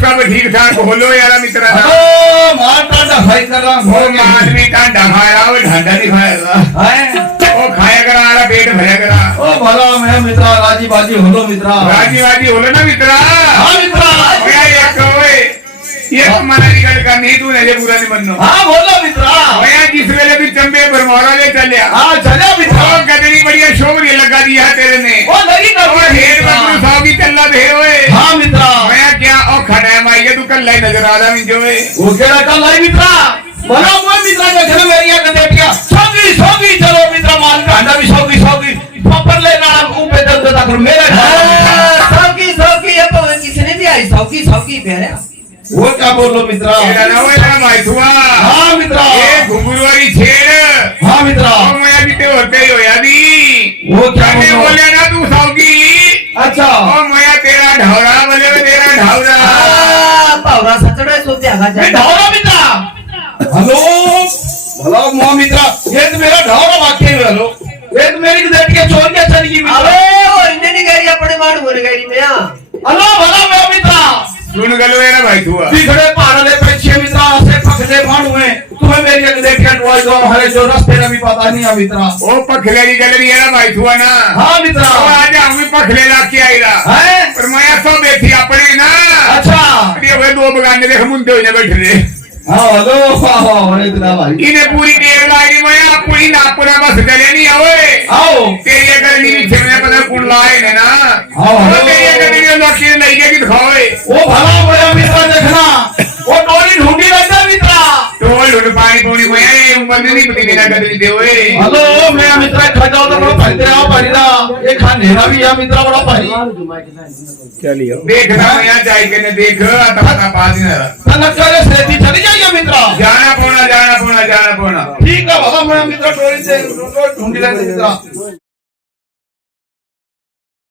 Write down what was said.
सब ठीक ठाक बोलो यार मित्रा मार टांडा भाई कर रहा हूँ आदमी टांडा खाया वो ढांडा नहीं खाएगा है वो खाया करा आला पेट भरा करा ओ भला मैं मित्रा राजी बाजी होलो मित्रा राजी वाजी बोलो ना मित्रा हाँ मित्रा ओया एक ओए ये मना निकल का नहीं तू नहीं पूरा नहीं बननो हाँ बोलो मित्रा ओया जिस वेले भी चंबे भरमौरा ले चलिया हाँ चले मित्रा ओ गदरी बढ़िया शोभरी लगा दिया तेरे ने ओ लगी ना ओ हेड बकरू सागी चल्ला दे ओए हाँ मित्रा ओया क्या ओ खड़ा माई के तू कल लाई नजर आ रहा मुझे ओए वो केड़ा कल लाई मित्रा भला वो मित्रा का घर मेरिया का देटिया सोगी सोगी चलो मित्रा मान का अंडा भी सोगी सोगी पपर लेना ऊपर दर्द तक मेरा सौकी सौकी अब किसने भी आई सौकी सौकी फेरे वो क्या बोलो मित्रा तेरा ना ओए ना माई थुआ हाँ मित्रा ये घुंगरू वाली छेड़ हाँ मित्रा ओ मोया बीते होते हो यादी वो क्या कहने बोलो बोले ना तू सागी अच्छा ओ मोया तेरा ढौरा बोले वे तेरा ढौरा पावरा सचड़े सोते आगा ये जा ढौरा मित्रा हेलो हेलो मोह मित्रा ये तो मेरा ढौरा वाक्य है हेलो ये तो मेरी देख के छोड़ के चली गई अबे मित्रा वो इन्ने नहीं गई अपने मारू बोले गई मैं हेलो भला मैं मित्रा सुन गलो ये ना भाई थुआ बिगड़े पारले पीछे मित्रा से पकड़े भाड़ू में तुम्हें मेरी एक देख के टवाई दो हरे जो रास्ते ना भी पता नहीं है मित्रा ओ पखलेरी गलरी है ना भाई थुआ ना हाँ मित्रा ओ आज हम पखले ला के आई रहा है पर माया तो बैठी अपने ना अच्छा ये वे दो बगाने देख मुंडे हो बैठ रहे हाँ हेलो हाँ मित्रा भाई इन्हें पूरी देर लाई माया पूरी नापुरा बस चले नहीं आओए आओ तेरी अगर नीवी छेड़ने पता कौन लाए ने ना हाँ, ओ हेलो। तेरी अगर नीवी लौकी नहीं के कि खाओए वो भला मेरा मित्रा देखना वो टोली ढूंढी रहता मित्रा टोल ढूंढ पानी पौनी माया ये बंदे नहीं पति बिना गदरी दे ओए हेलो मेरा मित्रा खा जाओ तो बड़ा भाई तेरा भाई ना ये खानेरा भी है मित्रा बड़ा भाई देखना माया जाए के ने देख आता पता पा दिन तनक करे सेती चली जाइए मित्रा जाना पौना जाना पौना जाना पौना ठीक है भला मेरा मित्रा टोली से ढूंढी रहते मित्रा